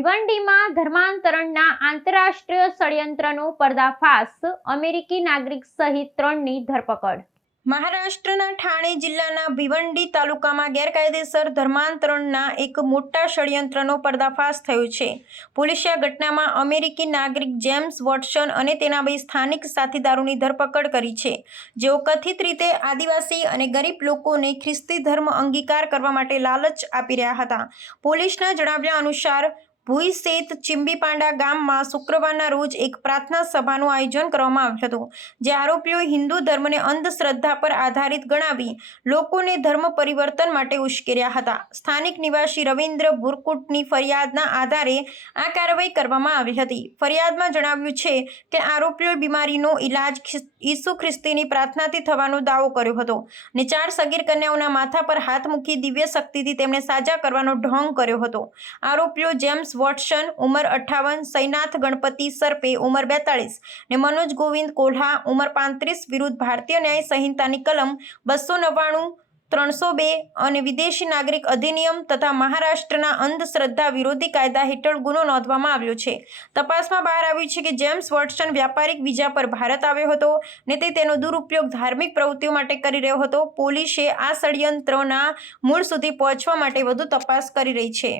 ભિવંડીમાં ધર્માંતરણના આંતરરાષ્ટ્રીય ષડયંત્રનો પર્દાફાશ, અમેરિકી નાગરિક સહિત 3ની ધરપકડ। મહારાષ્ટ્રના ઠાણે જિલ્લાના ભિવંડી તાલુકામાં ગેરકાયદેસર ધર્માંતરણના એક મોટા ષડયંત્રનો પર્દાફાશ થયો છે। પોલીસે આ ઘટનામાં અમેરિકી નાગરિક જેમ્સ વોટસન અને તેના 2 સ્થાનિક સાથીદારોની ધરપકડ કરી છે, જેઓ કથિત રીતે આદિવાસી અને ગરીબ લોકોને ખ્રિસ્તી ધર્મ અંગીકાર કરવા માટે લાલચ આપી રહ્યા હતા। પોલીસના જણાવ્યા અનુસાર ભુઈસેત ચિમ્બીપાડા ગામમાં શુક્રવારના રોજ એક પ્રાર્થના સભાનું આયોજન કરવામાં આવ્યું હતું, જે આરોપીઓએ હિન્દુ ધર્મને અંધશ્રદ્ધા પર આધારિત ગણાવી લોકોને ધર્મ પરિવર્તન માટે ઉશ્કેર્યા હતા। સ્થાનિક નિવાસી રવિન્દ્ર ભુરકુટની ફરિયાદના આધારે આ કાર્યવાહી કરવામાં આવી હતી। ફરિયાદમાં જણાવ્યું છે કે આરોપીઓએ બીમારીનો ઇલાજ ઈસુ ખ્રિસ્તીની પ્રાર્થનાથી થવાનો દાવો કર્યો હતો અને 4 સગીર કન્યાઓના માથા પર હાથ મૂકી દિવ્ય શક્તિથી તેમને સાજા કરવાનો ઢોંગ કર્યો હતો। આરોપીઓ જેમ્સ વોટસન ઉંમર 58, સૈનાથ ગણપતિ સરપે ઉંમર 42 ને મનોજ ગોવિંદ કોલ્હા ઉંમર 35 વિરુદ્ધ ભારતીય ન્યાય સંહિતાની કલમ 299, 302 અને વિદેશી નાગરિક અધિનિયમ તથા મહારાષ્ટ્રના અંધશ્રદ્ધા વિરોધી કાયદા હેઠળ ગુનો નોંધવામાં આવ્યો છે। તપાસમાં બહાર આવ્યું છે કે જેમ્સ વોટસન વ્યાપારિક વિઝા પર ભારત આવ્યો હતો ને તે તેનો દુરુપયોગ ધાર્મિક પ્રવૃત્તિઓ માટે કરી રહ્યો હતો। પોલીસે આ ષડયંત્રના મૂળ સુધી પહોંચવા માટે વધુ તપાસ કરી રહી છે।